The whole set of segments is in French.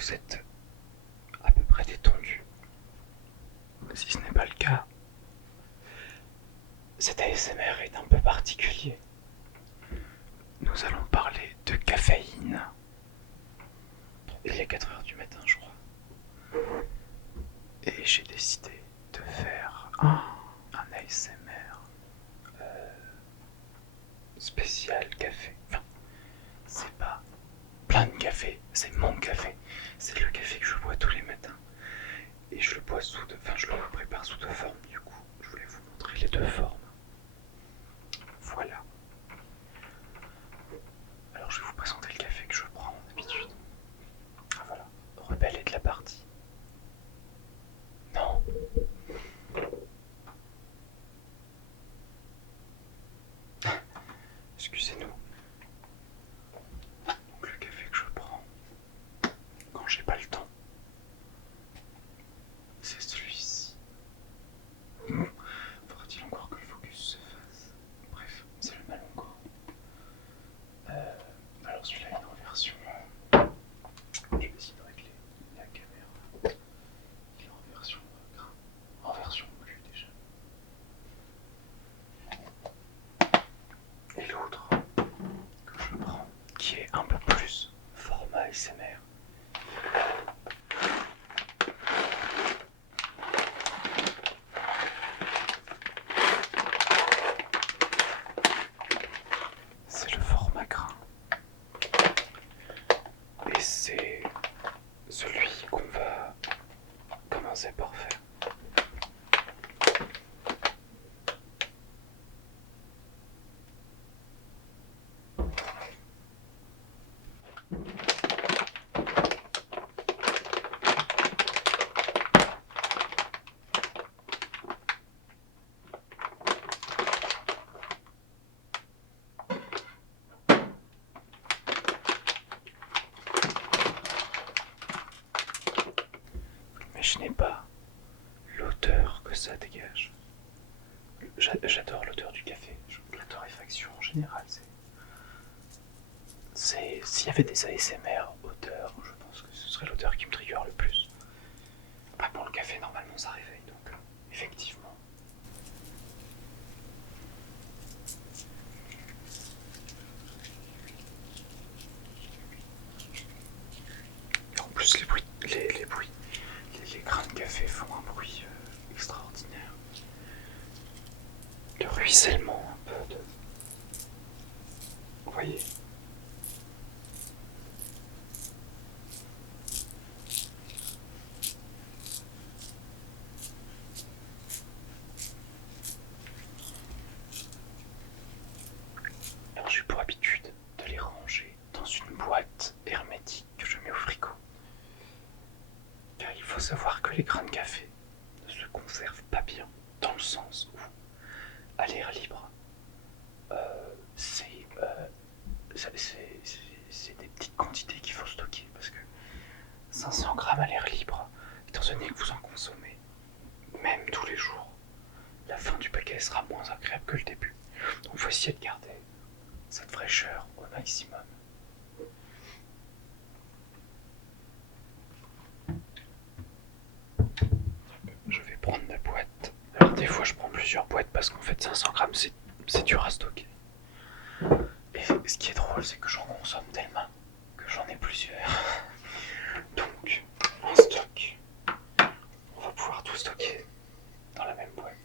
vous êtes à peu près détendu. Si ce n'est pas le cas, cet ASMR est un peu particulier. Nous allons parler de caféine. Il est 4 heures du matin, je crois. Et j'ai décidé de faire un ASMR spécial café. Enfin, c'est pas plein de café, c'est mon café. C'est le café que je bois tous les matins. Et je le bois je le prépare sous deux formes. Du coup, je voulais vous montrer les deux formes. Voilà. Alors, je vais vous présenter le café que je prends d'habitude. Ah voilà, Rebelle est de la partie. Non. Excusez-nous. Donc le café que je prends quand j'ai pas le temps, c'est celui-ci. Faudra-t-il encore que le focus se fasse? Bref, c'est le mal encore. Alors celui-là est en version... je vais essayer de régler la caméra. Il est en version grain. En version bleue déjà. Et l'autre que je prends, qui est un peu plus format ASMR, c'est le format grain. Et c'est celui qu'on va commencer par faire. Mais je n'ai pas l'odeur que ça dégage. J'adore l'odeur du café. La torréfaction en général, s'il y avait des ASMR odeur, je pense que ce serait l'odeur qui me trigger le plus. Pas pour le café, normalement ça réveille, donc effectivement. Et en plus les grains de café font un bruit extraordinaire. Le ruissellement un peu de... Vous voyez? Alors j'ai pour habitude de les ranger dans une boîte hermétique que je mets au frigo. Car il faut savoir que les grains de café ne se conservent pas bien, dans le sens où, à l'air libre, c'est des petites quantités qu'il faut stocker, parce que 500 grammes à l'air libre, étant donné que vous en consommez, même tous les jours, la fin du paquet sera moins agréable que le début. Donc il faut essayer de garder cette fraîcheur au maximum. Je vais prendre ma boîte. Alors des fois je prends plusieurs boîtes parce qu'en fait 500 grammes c'est dur à stocker. Et ce qui est drôle, c'est que j'en consomme tellement que j'en ai plusieurs. Donc en stock, on va pouvoir tout stocker dans la même boîte.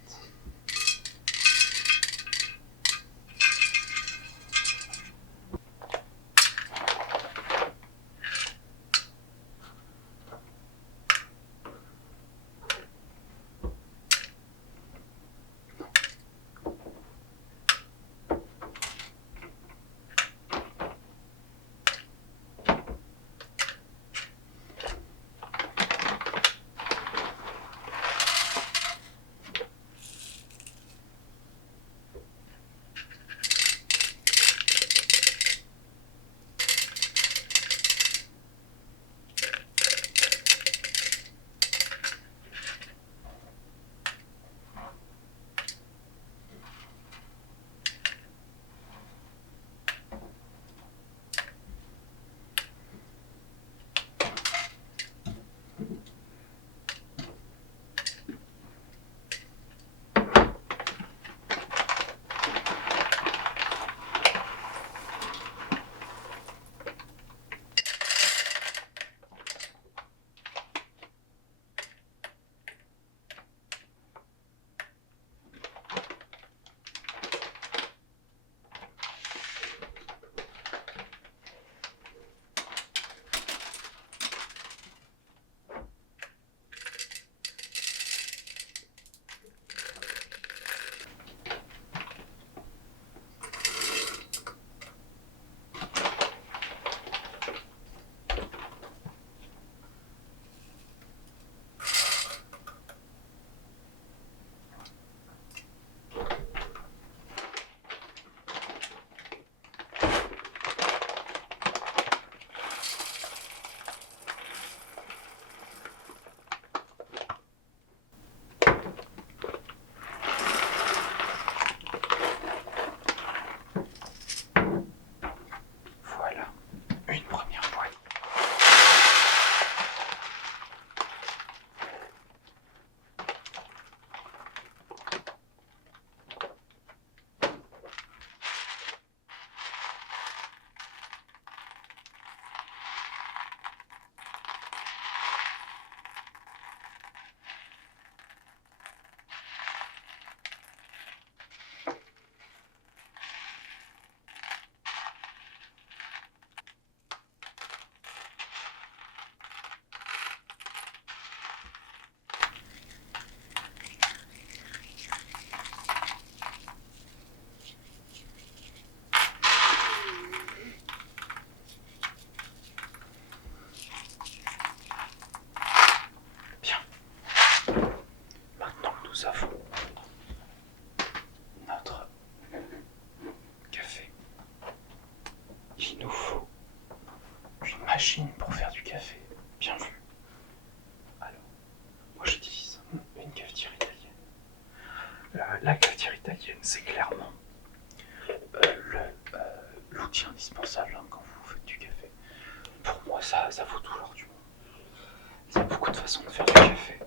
façons de faire du café.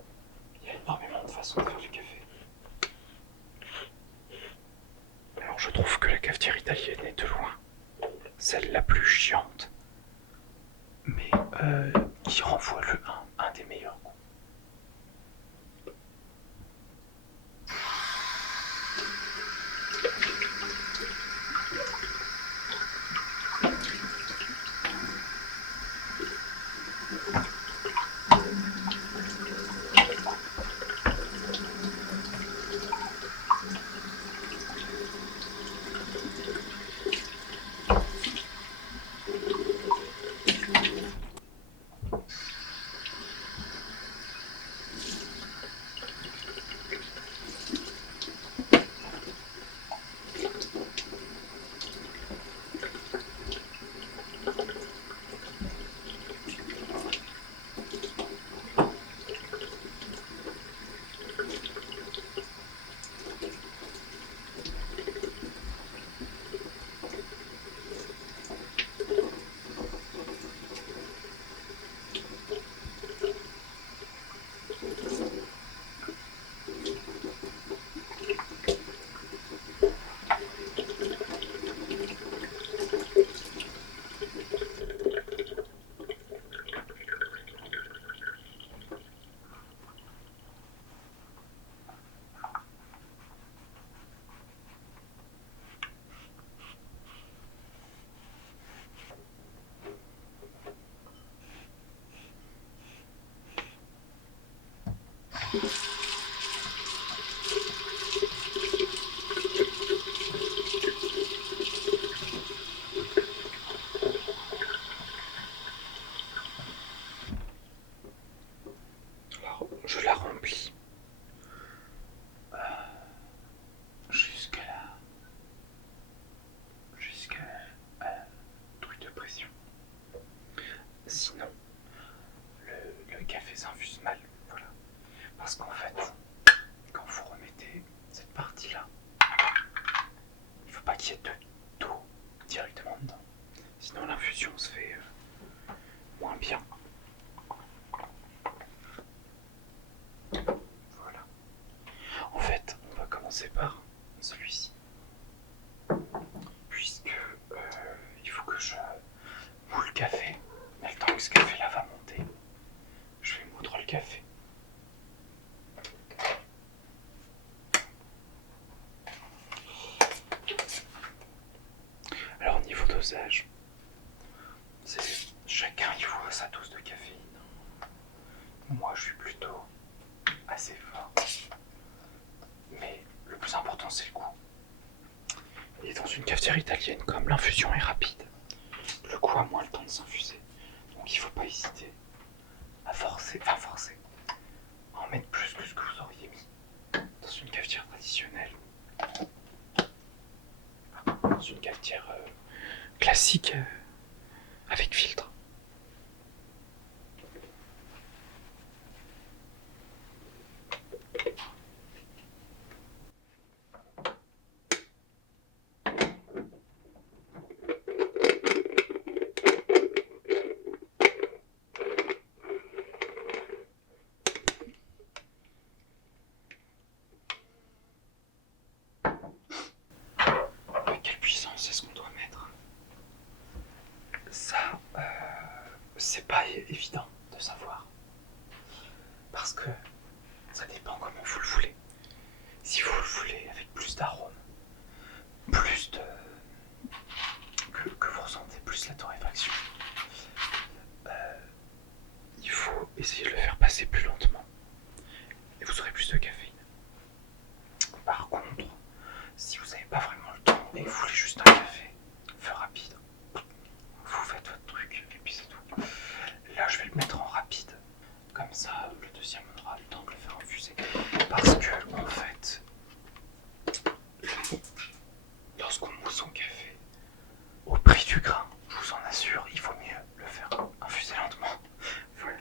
Il y a énormément de façons de faire du café. Alors je trouve que la cafetière italienne est de loin celle la plus chiante, mais qui renvoie un des meilleurs goûts. Alors, je la remplis jusqu'à truc de pression. Sinon, le café s'infuse mal. Voilà. Parce qu'en fait, quand vous remettez cette partie-là, il ne faut pas qu'il y ait d'eau directement dedans. Sinon, l'infusion se fait moins bien. Voilà. En fait, on va commencer par celui-ci. Puisque il faut que je moule le café. Mais le temps que ce café-là va monter, je vais moudre le café. Alors, niveau dosage, chacun y voit sa dose de caféine. Moi, je suis plutôt assez fort. Mais le plus important, c'est le goût. Et dans une cafetière italienne, comme l'infusion est rapide, le goût a moins le temps de s'infuser. Donc il ne faut pas hésiter à forcer, à en mettre plus que ce que vous auriez mis dans une cafetière traditionnelle. Dans une cafetière classique avec filtre. Quelle puissance est-ce qu'on doit mettre? Ça, c'est pas évident de savoir. Parce que ça dépend comment vous le voulez. Si vous le voulez avec plus d'arômes, plus de... que vous ressentez plus la torréfaction, il faut essayer de le faire passer plus lentement. Et vous aurez plus de caféine. Par contre, si vous n'avez pas vraiment le temps et que vous voulez juste un café feu rapide, vous faites votre truc et puis c'est tout. Là, je vais le mettre en rapide. Comme ça, le deuxième, on aura le temps de le faire infuser. Parce que, en fait, lorsqu'on moule son café, au prix du grain, je vous en assure, il vaut mieux le faire infuser lentement. Voilà.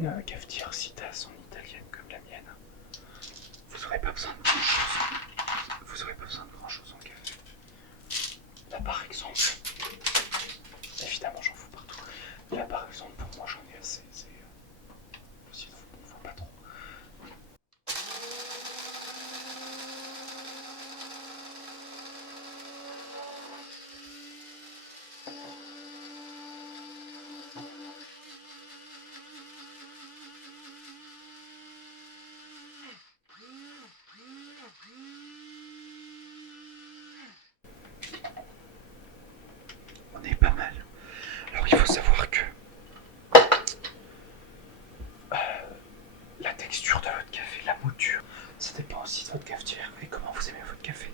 une cafetière Citas en italienne comme la mienne, vous aurez pas besoin de grand chose. Vous aurez pas besoin de grand chose en café. Là par exemple, évidemment j'en fous partout. Là par exemple pour moi j'en ai assez. Sinon faut pas trop. On est pas mal. Alors il faut savoir que la texture de votre café, la mouture, ça dépend aussi de votre cafetière et comment vous aimez votre café.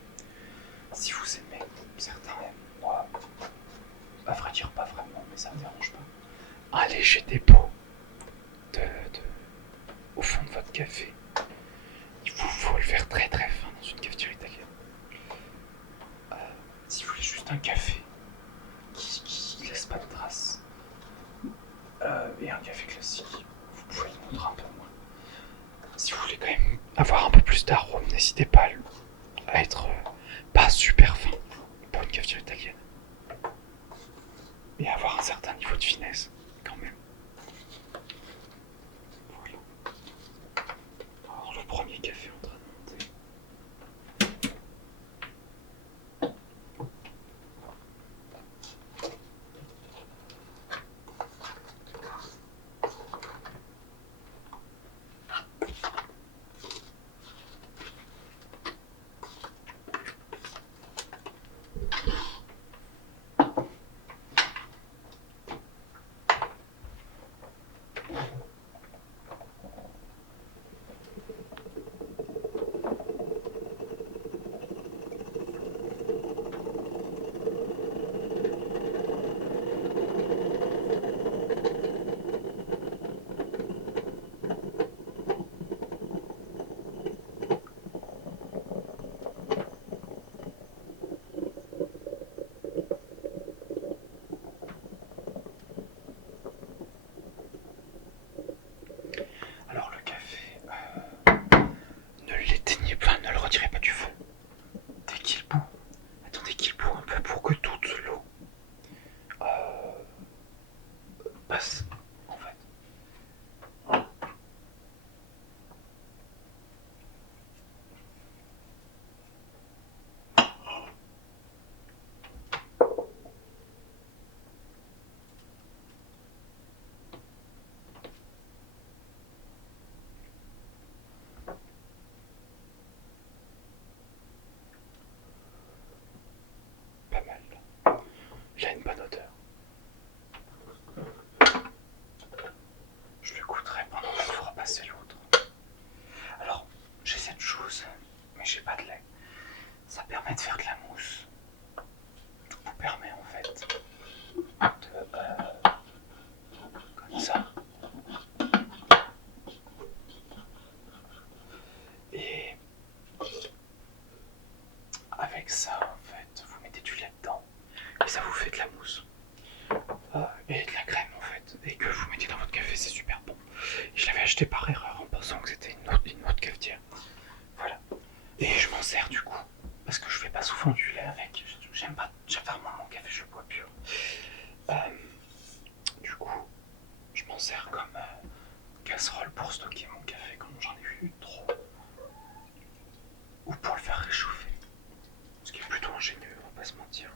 Si vous aimez, certains aiment, moi, à vrai dire pas vraiment, mais ça me dérange pas. Un léger dépôt au fond de votre café. Il vous faut le faire très très fin dans une cafetière italienne. Si vous voulez juste un café qui laisse pas de traces et un café classique, vous pouvez le moudre un peu moins. Si vous voulez quand même avoir un peu plus d'arôme, n'hésitez pas à être pas super fin pour une cafetière italienne. Et avoir un certain niveau de finesse quand même. Voilà. Alors le premier café en train de monter. Alors le café, ne l'éteignez pas, ne le retirez pas du feu. Dès qu'il bout, attendez qu'il bout un peu pour que toute l'eau passe en fait. Pas mal. Il a une bonne odeur. Je le goûterai pendant qu'on fera passer l'autre. Alors, j'ai cette chose, mais j'ai pas de lait. Ça permet de faire de la mousse. Tout vous permet en fait de comme ça. Et avec ça, en fait, vous mettez du lait dedans et ça vous fait de la mousse. Et de la crème en fait. Et que vous mettez dans votre café, c'est super bon. Et je l'avais acheté par erreur en pensant que c'était une autre cafetière. Voilà. Et je m'en sers du coup. Parce que je fais pas souvent du lait avec. J'aime pas. J'aime vraiment mon café, je le bois pur. Du coup, je m'en sers comme casserole pour stocker mon café quand j'en ai eu trop. Ou pour le faire réchauffer. Ce qui est plutôt ingénieux, on va pas se mentir.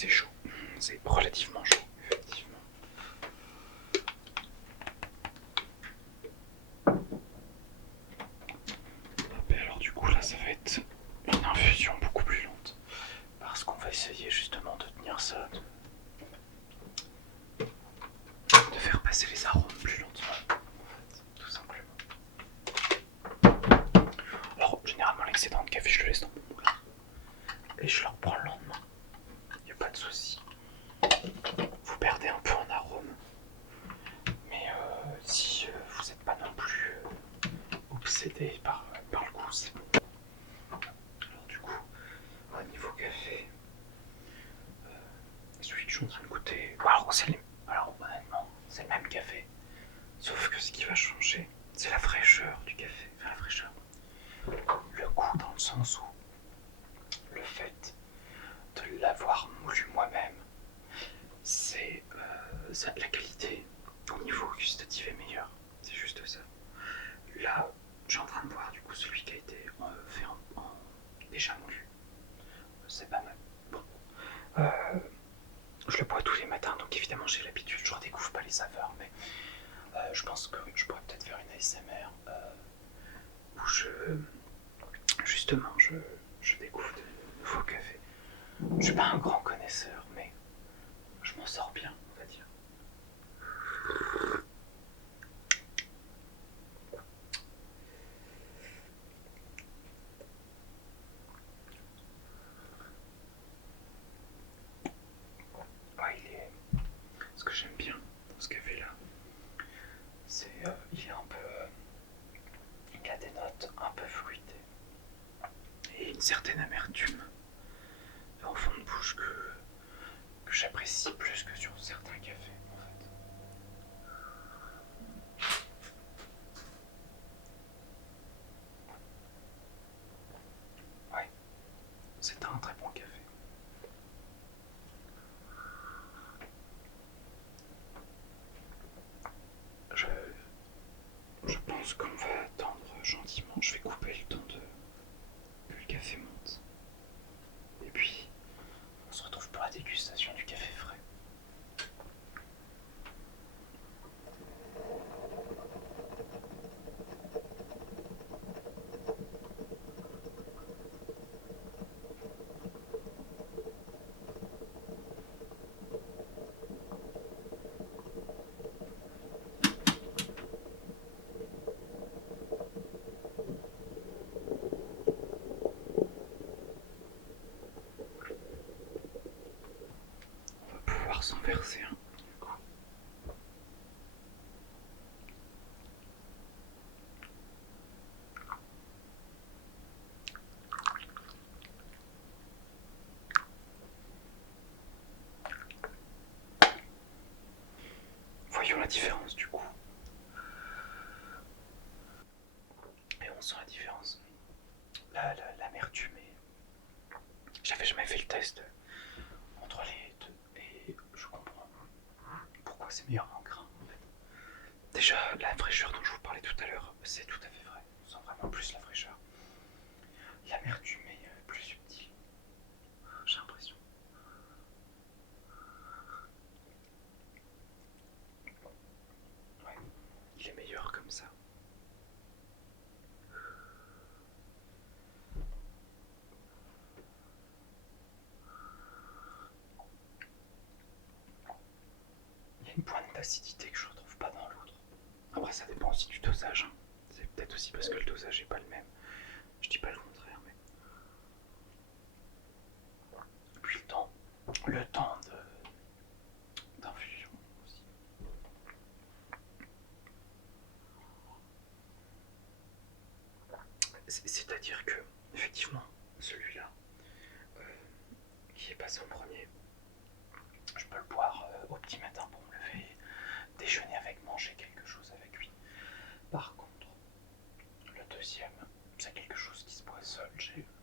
c'est chaud. C'est relativement chaud, effectivement. Et alors du coup là ça va être une infusion beaucoup plus lente. Parce qu'on va essayer justement de tenir ça, de faire passer les arômes plus lentement, en fait, tout simplement. Alors généralement l'excédent de café je le laisse dans mon moulin. Et je le reprends le lendemain. Y a pas de souci. Vous perdez un peu en arôme. Mais si vous n'êtes pas non plus obsédé par le goût, c'est bon. Alors du coup, au niveau café, celui que je suis en train de goûter, alors honnêtement, c'est le même café. Sauf que ce qui va changer, c'est la fraîcheur du café. Enfin la fraîcheur. Le goût dans le sens où le fait de l'avoir moulu moi-même, c'est la qualité au niveau gustatif est meilleure. C'est juste ça. Là, je suis en train de boire du coup celui qui a été fait en déjà moulu. C'est pas mal. Bon. Je le bois tous les matins, donc évidemment j'ai l'habitude, je redécouvre pas les saveurs, mais je pense que je pourrais peut-être faire une ASMR où justement je découvre de nouveaux cafés. Je suis pas un grand connaisseur, mais je m'en sors bien, on va dire. Ouais, ce que j'aime bien dans ce café-là, c'est il est un peu, il a des notes un peu fruitées et une certaine amertume en fond de bouche que j'apprécie plus que sur certains cafés, en fait. Ouais, c'est un très bon café. Je pense qu'on va attendre gentiment. Je vais couper le temps que le café monte. Et puis, on se retrouve pour la dégustation du café frais. On va pouvoir s'en verser un. Voyons la différence du coup. Et on sent la différence. L'amertume est... J'avais jamais fait le test entre les deux et je comprends pourquoi c'est meilleur en grain en fait. Déjà la fraîcheur dont je vous parlais tout à l'heure, c'est tout à fait vrai. On sent vraiment plus la fraîcheur. L'amertume est plus subtile, j'ai l'impression. Ouais, il est meilleur comme ça. Il y a une pointe d'acidité que je ne retrouve pas dans l'autre. Après ça dépend aussi du dosage. Hein. C'est peut-être aussi parce que le dosage n'est pas le même. Je dis pas le contraire, mais... Puis le temps d'infusion aussi. C'est-à-dire que, effectivement, celui-là, qui est passé en premier, je peux le boire au petit matin pour me lever, déjeuner avec, manger quelque chose avec lui. Par contre, le deuxième, c'est quelque chose qui se boit seul.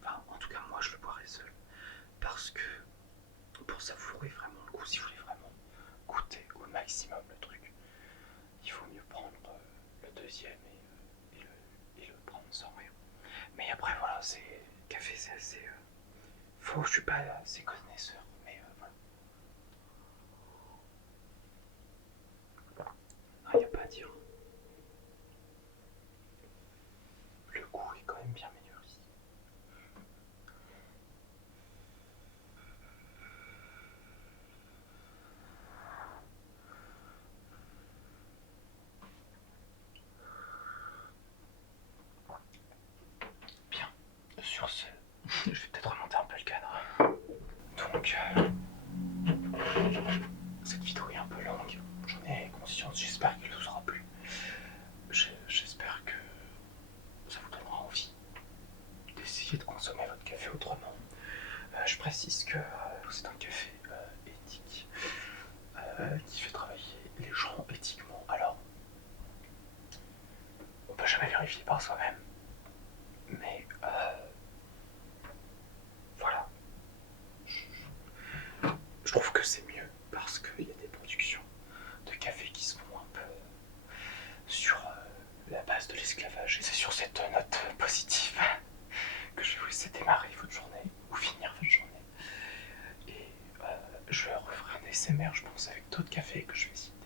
Enfin, en tout cas, moi, je le boirais seul. Parce que, pour savourer vraiment le goût, si vous voulez vraiment goûter au maximum le truc, il faut mieux prendre le deuxième et le prendre sans rien. Mais après, voilà, café, c'est assez... je suis pas assez connaisseur, mais voilà. cette vidéo est un peu longue, j'en ai conscience, j'espère qu'elle vous aura plu. J'espère que ça vous donnera envie d'essayer de consommer votre café autrement. Je précise que c'est un café éthique qui fait travailler les gens éthiquement. Alors, on peut jamais vérifier par soi-même, mais voilà. Je trouve que c'est mieux parce qu'il y a des productions de café qui se font un peu sur la base de l'esclavage. Et c'est sur cette note positive que je vais vous laisser démarrer votre journée ou finir votre journée. Et je referai un ASMR, je pense, avec d'autres cafés que je vais citer.